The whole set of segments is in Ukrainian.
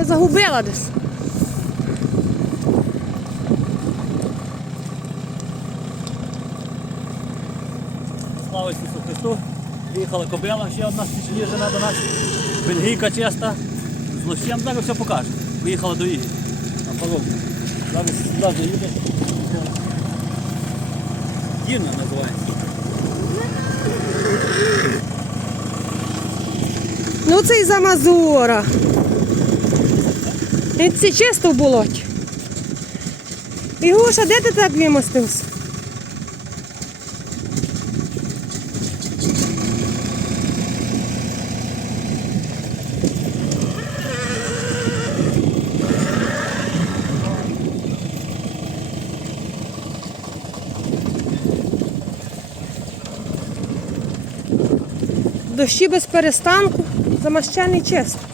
Я загубила десь. Слава Ісусу Христу. Приїхала кобила, ще одна спішніжена до нас. Бельгійка чиста. З лощем зараз все покаже. Поїхала до її. На паром. Зараз сюди заїде. Дівна називається. Ну це й за Мазура. І це чисто в болоті. Ігуша, де ти так вимостився? Дощі без перестанку, замащений чисто.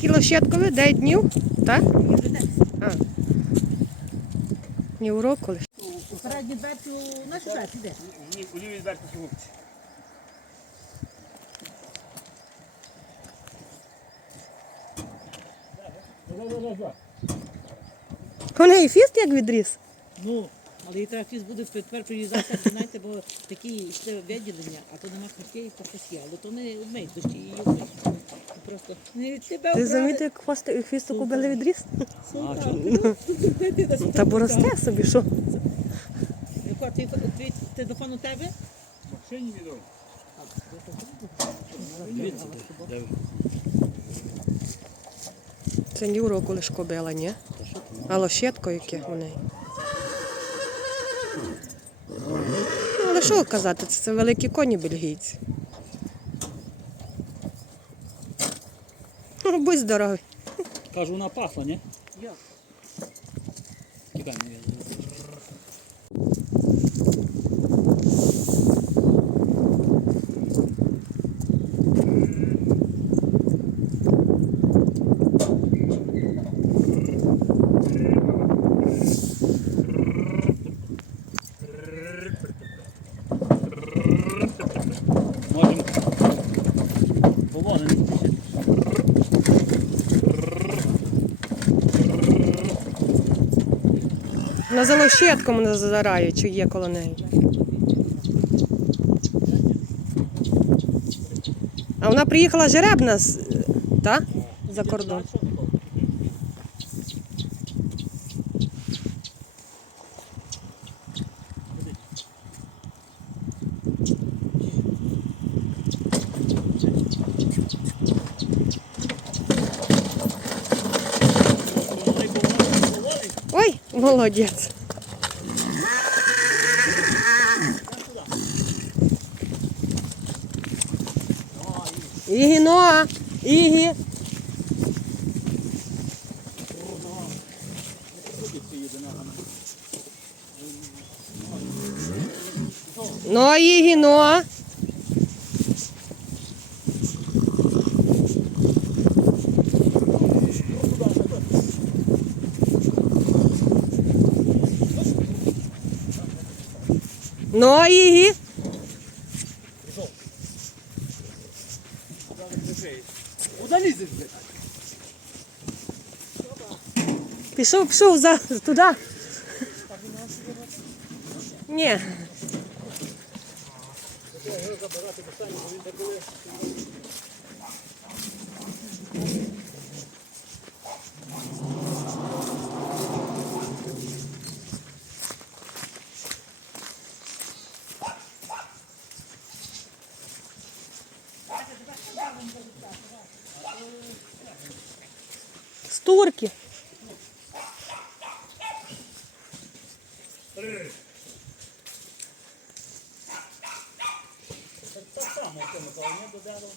Скільки лощеткові? 9 днів? Так? А. Ні, урок коли. Передні дверцю на сюди, іде. У лівій дверці. У неї фіст як відріс. Ну, але і треба фіз буде тепер приїжджати, знаєте, бо такі ще виділення, а то нема хвостей і похості, але то не вмить, дощі її вмить. Просто не від тебе Ти замітив, як хвости- хвіст у кобили відріс? А, чого? Та бо росте собі, що? Яко, ти, твій телефон у тебе? Машині відомо. Дивіться, де-. Це не урок, коли ж кобила, ні? А лощетко яке у неї. Ну, але що казати, це, це великі коні бельгійці. Ну, Будь здоровий. Кажу, вона пахла, ні? Як? Кидай не я. Можемо поволені пішити. На за лощетком не чи є коло неї. А вона приїхала жеребна з, та? за кордон. Молодець. Ігі, Ноа, Ігі. Ноа, Ігі, Ноа. Ноа, Ігі. Куди лізеш? Пішов, пішов за, туди. Ні. Стурки. Так, так само в цьому колоні до дерева.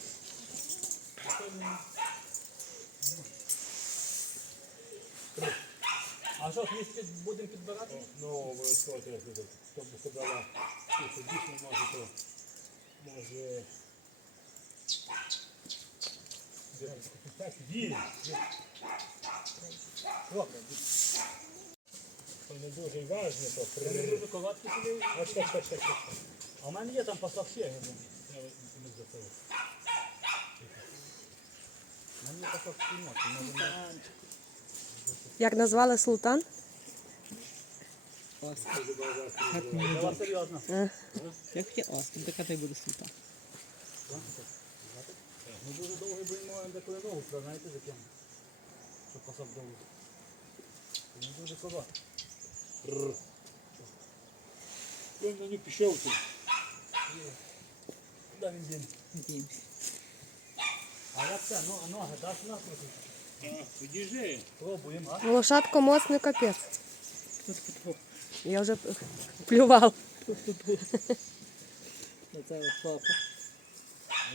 А що, хвіст під, будемо підбирати? Ну, обов'язково треба буде. Тому ходила, якщо дійсно може, то може. Так, є. То не дуже важно, то Я не при... дуже короткий собі. Ось так, так, так, так. А в мене є там послав ще. я думаю. Я не. У мене є послав спільноти. Як назвали султан? Це вас серйозно. Як є Остин, така та буде сута. Ми дуже довго боїмо деколи ногу, знаєте, за ким? Щоб посад довго. Він дуже короткий. Він на нього пішов тут. Куди він дін? Надіємося. А як це? Ну, а ноги даш нас трохи? Так, підіжджає. Пробуємо, а? Лошадко моцний капець. Тут тут Я вже плював. Це хлопа.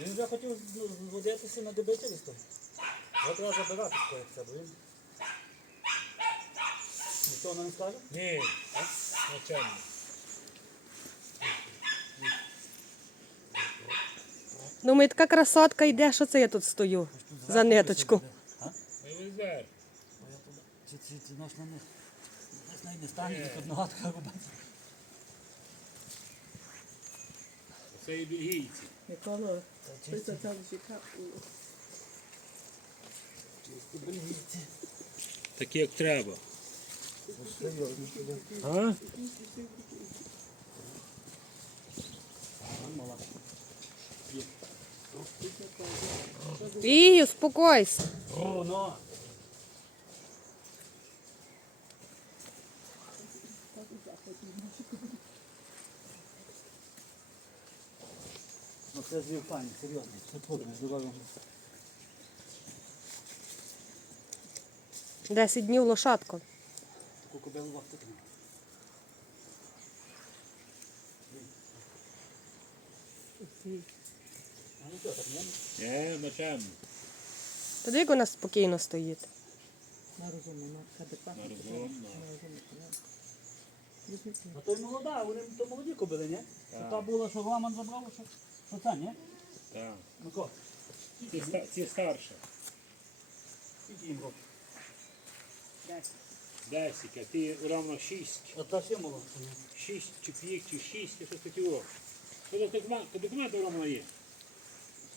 Він вже хотів з- зводитися на дебеті листом. Його треба забирати це, бо він... Ніхто нам не скаже? Ні, начальник. Думаю, така красотка йде, що це я тут стою за ниточку. Не везе. Чи, чи, чи наш на них? Наш навіть не стане, тут нога така робити. Це і бельгійці. Микола, Це чисто, Такі як треба. А? І, успокойся. О, Це звів серйозно, це трудно, здоров'я. 10 днів лошадко. Таку кобилу вахти тримає. Тоді як вона спокійно стоїть. На розумно, на адекватно. А то й молода, вони то молоді кобили, ні? Так. Та була, що Гламан забрала, що, що це, ні? Так. Мико, Ці, ста- ці старше. скільки їм років? Десять, а ті ровно шість. А та молодша. ні? Шість чи п'ять, чи шість, чи щось таке. о. Що до документів, документи Рома є?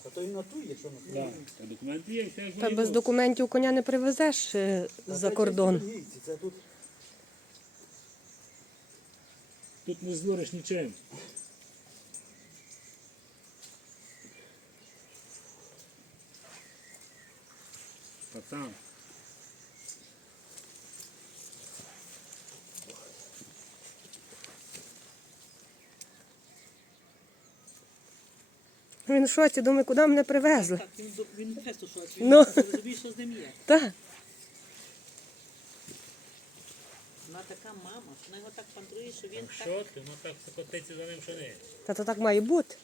А то і на ту є, що на ту. Так. Та документи є, ж Та без документів коня не привезеш е, за кордон. Це тут Тут не злориш нічим. Пацан. Він в шоці, думає, куди мене привезли. Так, він, до- він фесту що, Ну. він розуміє, що з ним є. Так. Вона така мама, що вона його так пантрує, що він так, Що ти? Ну так котиться за ним, що не. Та то так має бути.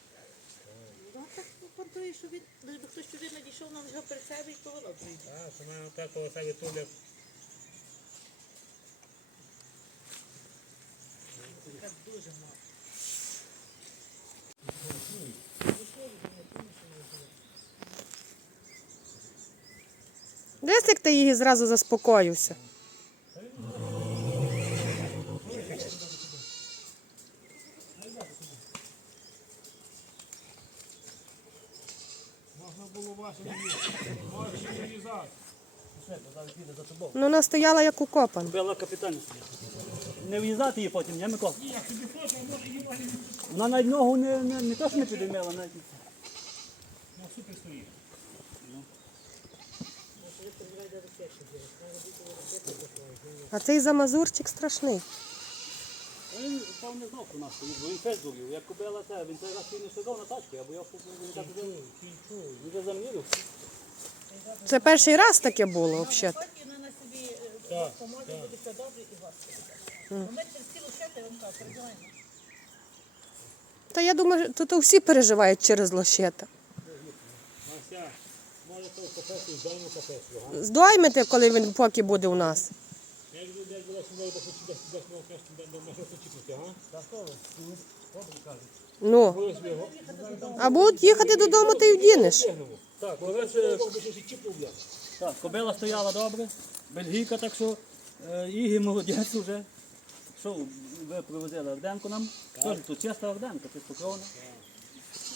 вона так пантрує, що він, якби хтось сюди надійшов, вона його перед себе і. А, що вона так коло себе туля. Така дуже мама. Десь як ти її зразу заспокоївся. Ну, вона стояла як укопана. Кобила капітально стоїть. Не в'їздати її потім, ні, Микола? Вона навіть ногу не, не, не то, що не підіймала, навіть. Ну, супер стоїть. А цей замазурчик страшний. Він пав не знав про нас він теж дурів. Як кобила це, він цей раз не сидав на тачку, я боявся, він так вже, замірив. Це перший раз таке було взагалі. Вона на собі е, Так, Поможе, так. буде все добре і Господи. Ми лошети, я вам кажу, переживаємо. Та я думаю, то всі переживають через лощета. Здоймете, коли він поки буде у нас. Ну. А будуть їхати додому, ти й вдінеш. Так, кобила стояла добре, бельгійка, так що е, Ігі молодець вже. Що ви привезли Орденку нам? Теж тут чиста Орденка, чистокровна.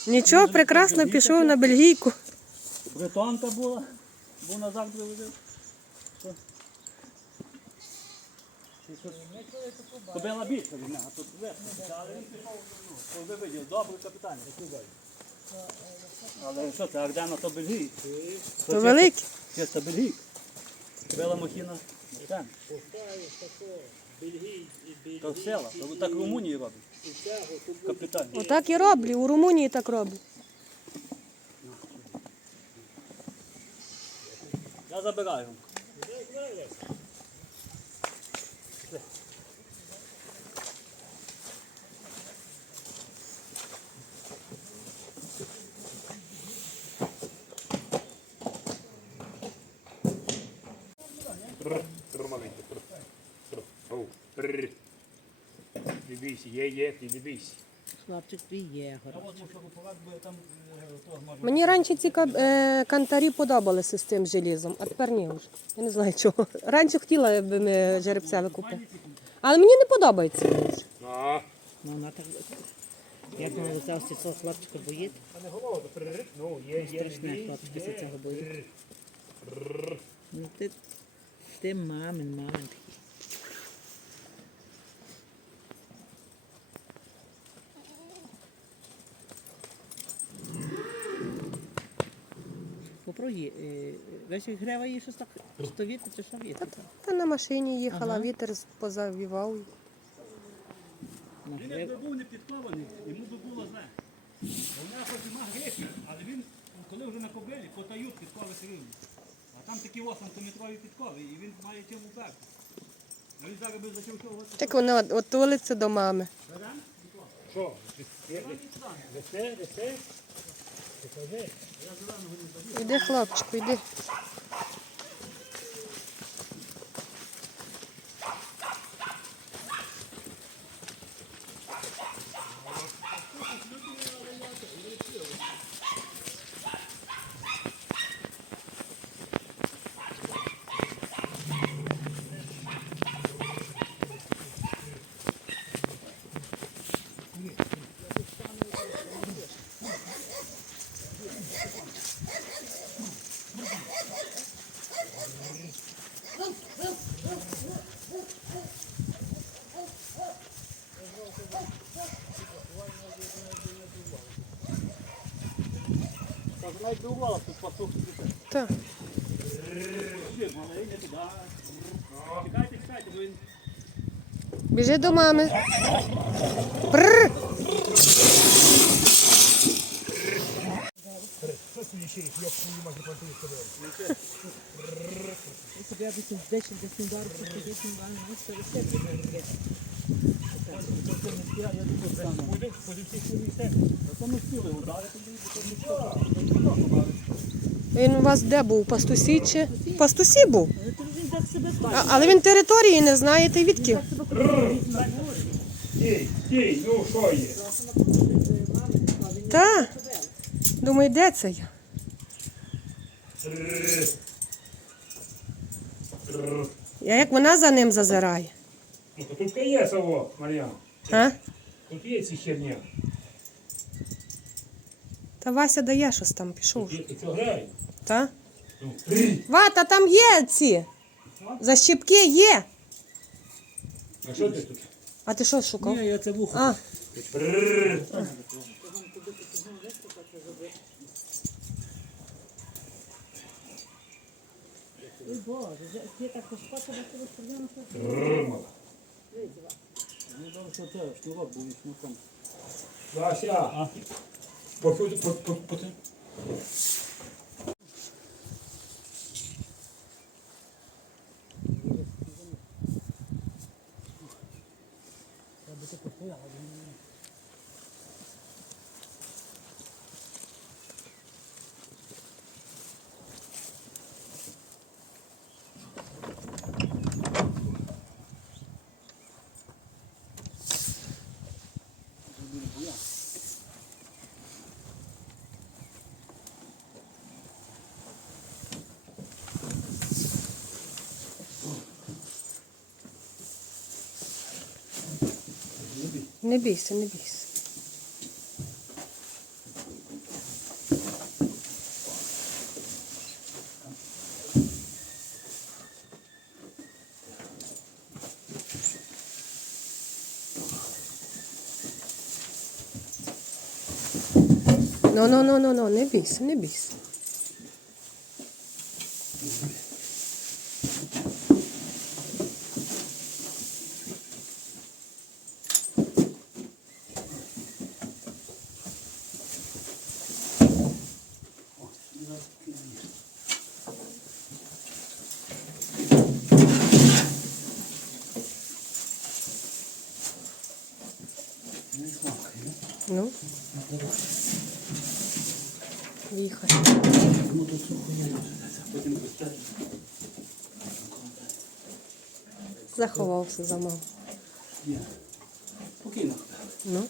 Нічого, прекрасно пішов на бельгійку. Бретонка була, був назад що? Кобила більше від мене, а тут весно. Але він пішов, ви виділи, добрий капітан. Але що це, Ардена то бельгій. То великий. Чиста бельгійка. Кобила махіна. Бельгій. То села, то так в Румунії роблять. Капітан. Отак і роблю. У Румунії так роблять. Я забираю. Дивись, є, є, ти дивись. Хлопчик твій є. Мені раніше ці е, кантарі подобалися з цим желізом, а тепер ні вже. Я не знаю чого. Раніше хотіла би ми жеребцеве купити. Але мені не подобається. Ну, вона так, як вона взявся цього хлопчика боїть, а не голова, то тр. Ну, є, є, страшне дивись, хлопчик є. цього боїть. Ну ти, ти мамин, мамин Попробуй, е, весь грева щось так, що вітер, чи що вітер? Та на машині їхала, Ага. вітер позавівав. Ну, Він грив- якби був не підкований, йому би було зле. Бо в нас хоч і ма але він, коли вже на кобилі, потають підкови рівні. А там такі 8 сантиметрові підкови, і він має чим уперти. А він зараз би зачав чого. Так воно от- от до мами. Що? Десе, десе? Покажи. Іди, хлопчику, йди. Так Біжи до мами. Що ще, як свої можна пантелі сказати? Если бы я бы десь не ударив, то десь не ударив, ну це все буде. я, я тут стану. Буде, буде всі свої все. То ми встигли ударити, то встигли. Він у вас де був? Пастусі чи? Пастусі був. А, але він території не знає, ти відки? Стій, стій, ну що є? Та. Думаю, де це я? Я як вона за ним зазирає. Ну, то тут є село, Мар'ян. А? Тут є ці херня. Та Вася дає щось там, пішов. Тут є, тут грає. Та? Ну, три. Вата, там є ці. Защіпки є. А що ти тут? А ти що шукав? Ні, я це вухо. А, Бррр. Ой Боже, ти так пошкодила, що ви сказали, що Бррр, мала. Ну, добре, що це шнурок був із шнурком. Вася. По, по, по, по, Не бійся, не бійся. Ну, ну, ну, ну, ну, не бійся, не бійся. Ну. В'їхати. Заховався за маму. Ну.